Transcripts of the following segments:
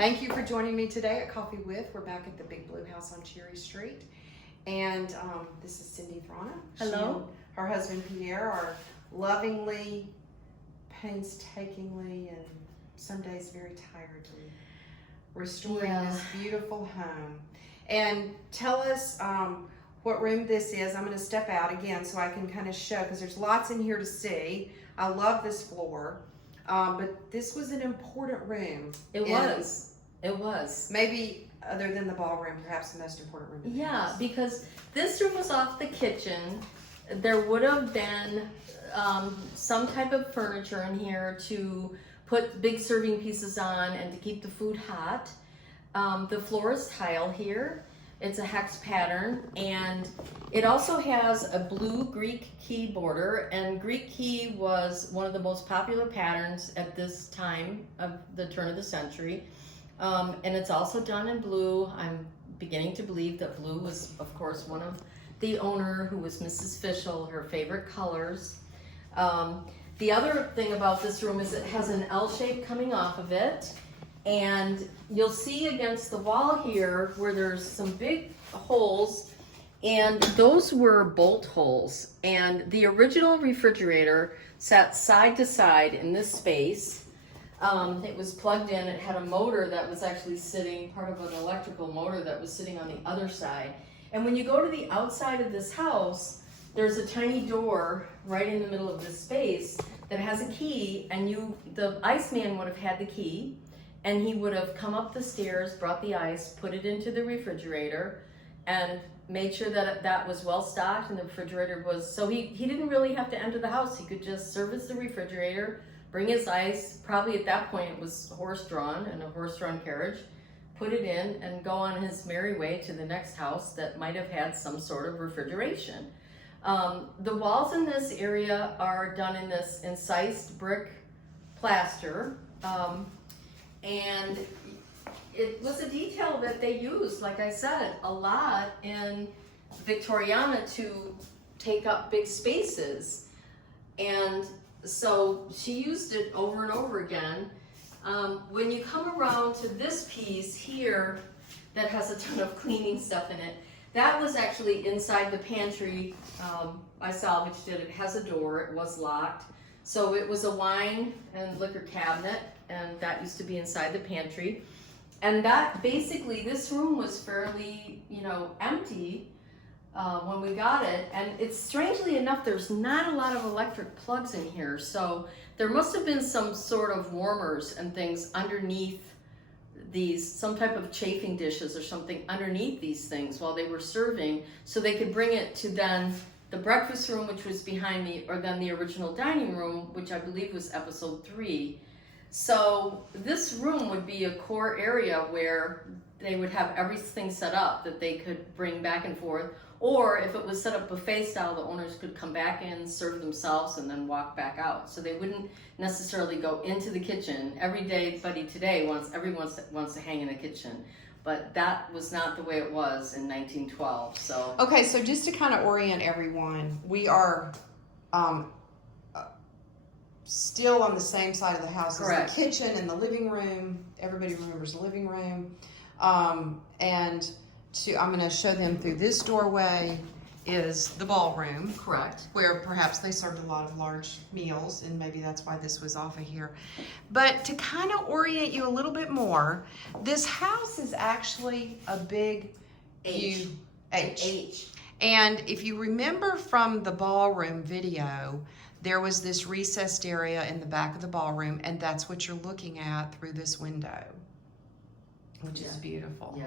Thank you for joining me today at Coffee With. We're back at the Big Blue House on Cherry Street. And this is Cindy Thrana. Hello. Her husband Pierre are lovingly, painstakingly, and some days very tiredly restoring this beautiful home. And tell us what room this is. I'm going to step out again so I can kind of show, because there's lots in here to see. I love this floor. But this was an important room. It was. Maybe other than the ballroom, perhaps the most important room in the house. Because this room was off the kitchen. There would have been some type of furniture in here to put big serving pieces on and to keep the food hot. The floor is tile here. It's a hex pattern, and it also has a blue Greek key border, and Greek key was one of the most popular patterns at this time of the turn of the century. And it's also done in blue. I'm beginning to believe that blue was, of course, one of the owner, who was Mrs. Fischel, her favorite colors. The other thing about this room is it has an L shape coming off of it. And you'll see against the wall here where there's some big holes, and those were bolt holes. And the original refrigerator sat side to side in this space. It was plugged in. It had a motor that was actually sitting, part of an electrical motor that was sitting on the other side. And when you go to the outside of this house, there's a tiny door right in the middle of this space that has a key, and the iceman would have had the key. And he would have come up the stairs, brought the ice, put it into the refrigerator, and made sure that that was well stocked and the refrigerator was, so he didn't really have to enter the house. He could just service the refrigerator, bring his ice, probably at that point it was horse-drawn in a horse-drawn carriage, put it in and go on his merry way to the next house that might have had some sort of refrigeration. The walls in this area are done in this incised brick plaster. And it was a detail that they used, like I said, a lot in Victoriana to take up big spaces. And so she used it over and over again. When you come around to this piece here that has a ton of cleaning stuff in it, that was actually inside the pantry. I salvaged it. It has a door. It was locked. So it was a wine and liquor cabinet, and that used to be inside the pantry. And that basically, this room was fairly, empty when we got it. And it's strangely enough, there's not a lot of electric plugs in here. So there must have been some sort of warmers and things underneath these, some type of chafing dishes or something underneath these things while they were serving, so they could bring it to then the breakfast room, which was behind me, or then the original dining room, which I believe was episode 3. So this room would be a core area where they would have everything set up that they could bring back and forth. Or if it was set up buffet style, the owners could come back in, serve themselves, and then walk back out. So they wouldn't necessarily go into the kitchen. Everybody today everyone wants to hang in the kitchen. But that was not the way it was in 1912. So okay, so just to kind of orient everyone, we are still on the same side of the house. Correct. As the kitchen and the living room. Everybody remembers the living room. And I'm going to show them through this doorway is the ballroom. correct. Where perhaps they served a lot of large meals, and maybe that's why this was off of here. But to kind of orient you a little bit more, this house is actually a big H. H. And if you remember from the ballroom video, there was this recessed area in the back of the ballroom, and that's what you're looking at through this window, which is beautiful. Yeah.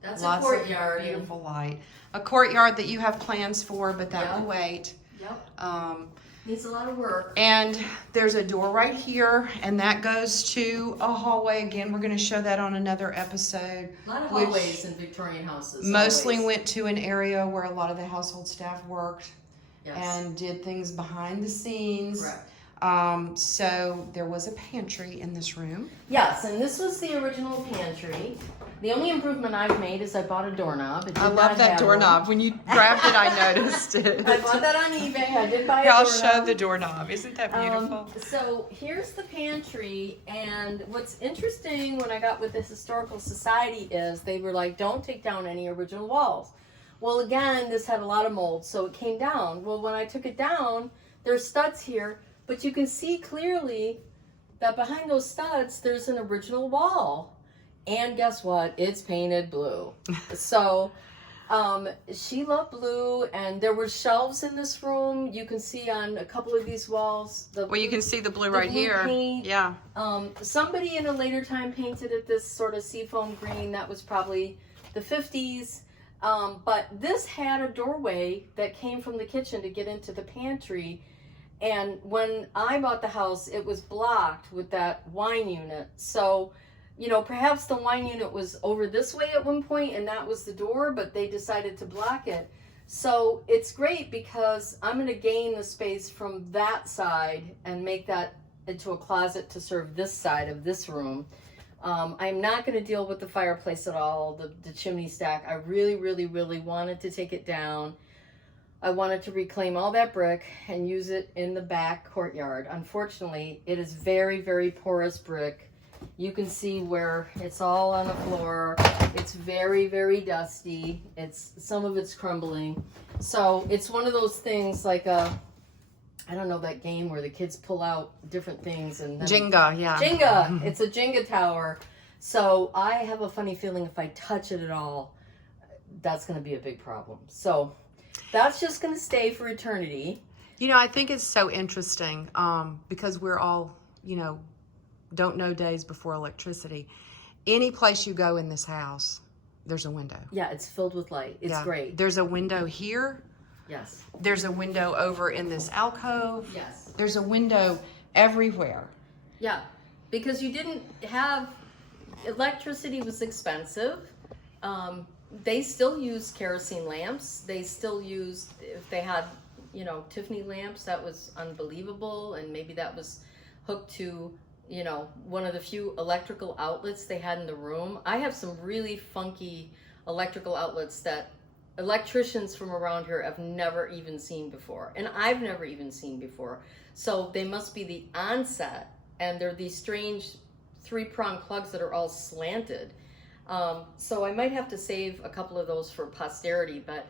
That's Lots a courtyard. of beautiful light. A courtyard that you have plans for, but that will wait. Yep. Needs a lot of work. And there's a door right here, and that goes to a hallway. Again, we're going to show that on another episode. A lot of hallways in Victorian houses. Mostly always. went to an area where a lot of the household staff worked. Yes. And did things behind the scenes. Correct. So there was a pantry in this room. Yes, and this was the original pantry. The only improvement I've made is I bought a doorknob. It did I not love that have doorknob. one. When you grabbed it, I noticed it. I bought that on eBay. I did buy a Here, I'll doorknob. show the doorknob. Isn't that beautiful? So here's the pantry, and what's interesting when I got with the Historical Society is they were like, don't take down any original walls. Well, again, this had a lot of mold, so it came down. Well, when I took it down, there's studs here, but you can see clearly that behind those studs, there's an original wall. And guess what? It's painted blue. So she loved blue, and there were shelves in this room. You can see on a couple of these walls. Well, you can see the blue right here. Paint. Yeah. Somebody in a later time painted it this sort of seafoam green. That was probably the 50s. But this had a doorway that came from the kitchen to get into the pantry. And when I bought the house, it was blocked with that wine unit. So, you know, perhaps the wine unit was over this way at one point and that was the door, but they decided to block it. So it's great because I'm going to gain the space from that side and make that into a closet to serve this side of this room. I'm not going to deal with the fireplace at all, the chimney stack. I really, really, really wanted to take it down. I wanted to reclaim all that brick and use it in the back courtyard. Unfortunately, it is very, very porous brick. You can see where it's all on the floor. It's very, very dusty. Some of it's crumbling. So it's one of those things like I don't know, that game where the kids pull out different things and then Jenga, yeah. Jenga. It's a Jenga tower. So I have a funny feeling if I touch it at all, that's going to be a big problem. So that's just going to stay for eternity. You know, I think it's so interesting because we're all, you know, don't know days before electricity. Any place you go in this house, there's a window. Yeah, it's filled with light. It's great. There's a window here. Yes. There's a window over in this alcove. Yes. There's a window everywhere. Yeah, because you didn't have, electricity was expensive. They still used kerosene lamps. They still used, if they had, you know, Tiffany lamps, that was unbelievable. And maybe that was hooked to, you know, one of the few electrical outlets they had in the room. I have some really funky electrical outlets that electricians from around here have never even seen before. And I've never even seen before. So they must be the onset. And they're these strange 3-prong plugs that are all slanted. So I might have to save a couple of those for posterity, but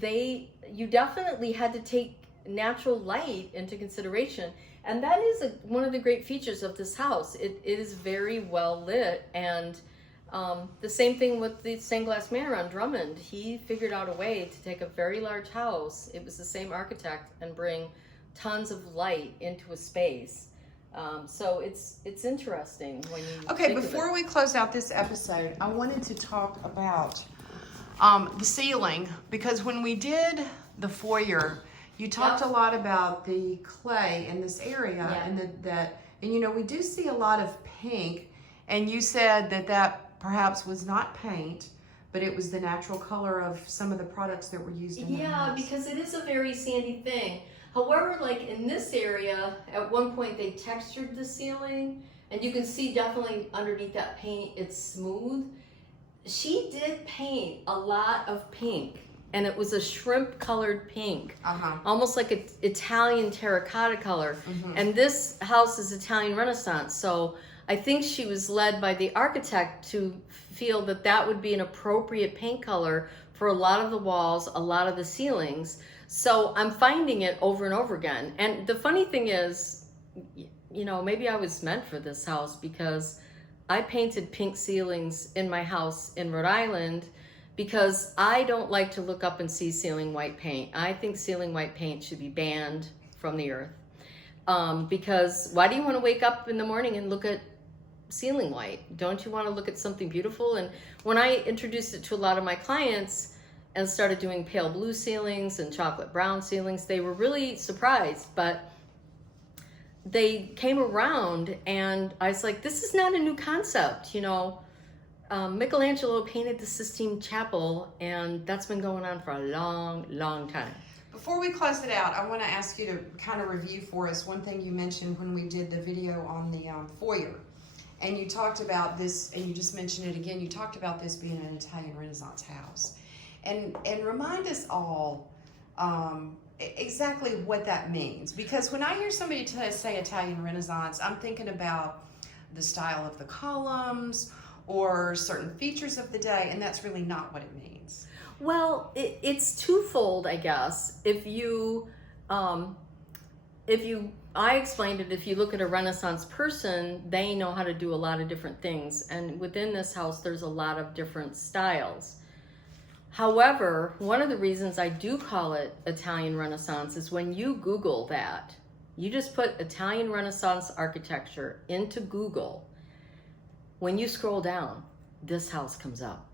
you definitely had to take natural light into consideration. And that is one of the great features of this house. It is very well lit. And the same thing with the Stained Glass Manor on Drummond. He figured out a way to take a very large house, it was the same architect, and bring tons of light into a space. So it's interesting when you Okay, before we close out this episode, I wanted to talk about the ceiling, because when we did the foyer, you talked a lot about the clay in this area, and and you know, we do see a lot of pink, and you said that perhaps was not paint, but it was the natural color of some of the products that were used in the house. Because it is a very sandy thing. However, like in this area, at one point they textured the ceiling, and you can see definitely underneath that paint, it's smooth. She did paint a lot of pink, and it was a shrimp colored pink, almost like an Italian terracotta color. And this house is Italian Renaissance, so I think she was led by the architect to feel that that would be an appropriate paint color for a lot of the walls, a lot of the ceilings. So I'm finding it over and over again. And the funny thing is, you know, maybe I was meant for this house because I painted pink ceilings in my house in Rhode Island because I don't like to look up and see ceiling white paint. I think ceiling white paint should be banned from the earth. Because why do you want to wake up in the morning and look at ceiling white? Don't you want to look at something beautiful? And when I introduced it to a lot of my clients and started doing pale blue ceilings and chocolate brown ceilings, they were really surprised, but they came around and I was like, this is not a new concept. You know, Michelangelo painted the Sistine Chapel, and that's been going on for a long, long time. Before we close it out, I want to ask you to kind of review for us one thing you mentioned when we did the video on the foyer. And you talked about this, and you just mentioned it again, you talked about this being an Italian Renaissance house. And remind us all exactly what that means. Because when I hear somebody say Italian Renaissance, I'm thinking about the style of the columns or certain features of the day, and that's really not what it means. Well, it's twofold, I guess. I explained it, if you look at a Renaissance person, they know how to do a lot of different things. And within this house, there's a lot of different styles. However, one of the reasons I do call it Italian Renaissance is when you Google that, you just put Italian Renaissance architecture into Google. When you scroll down, this house comes up.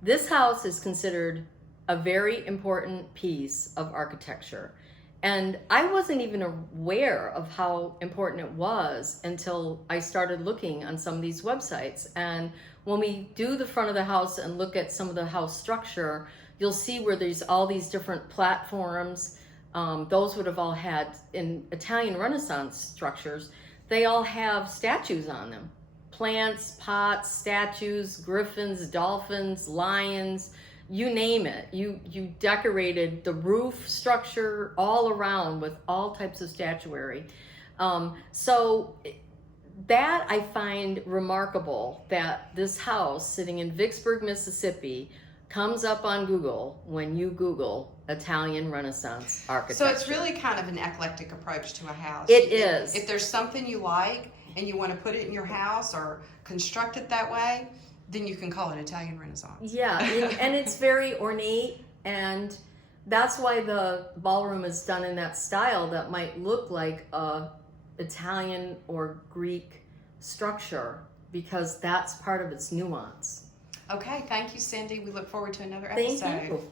This house is considered a very important piece of architecture. And I wasn't even aware of how important it was until I started looking on some of these websites. And when we do the front of the house and look at some of the house structure, you'll see where there's all these different platforms. Those would have all had, in Italian Renaissance structures, they all have statues on them. Plants, pots, statues, griffins, dolphins, lions, you name it. You decorated the roof structure all around with all types of statuary. So that I find remarkable, that this house sitting in Vicksburg, Mississippi, comes up on Google when you Google Italian Renaissance architecture. So it's really kind of an eclectic approach to a house. It is. If there's something you like and you want to put it in your house or construct it that way, then you can call it Italian Renaissance. Yeah, and it's very ornate, and that's why the ballroom is done in that style that might look like a Italian or Greek structure, because that's part of its nuance. Okay, thank you, Cindy. We look forward to another episode. Thank you.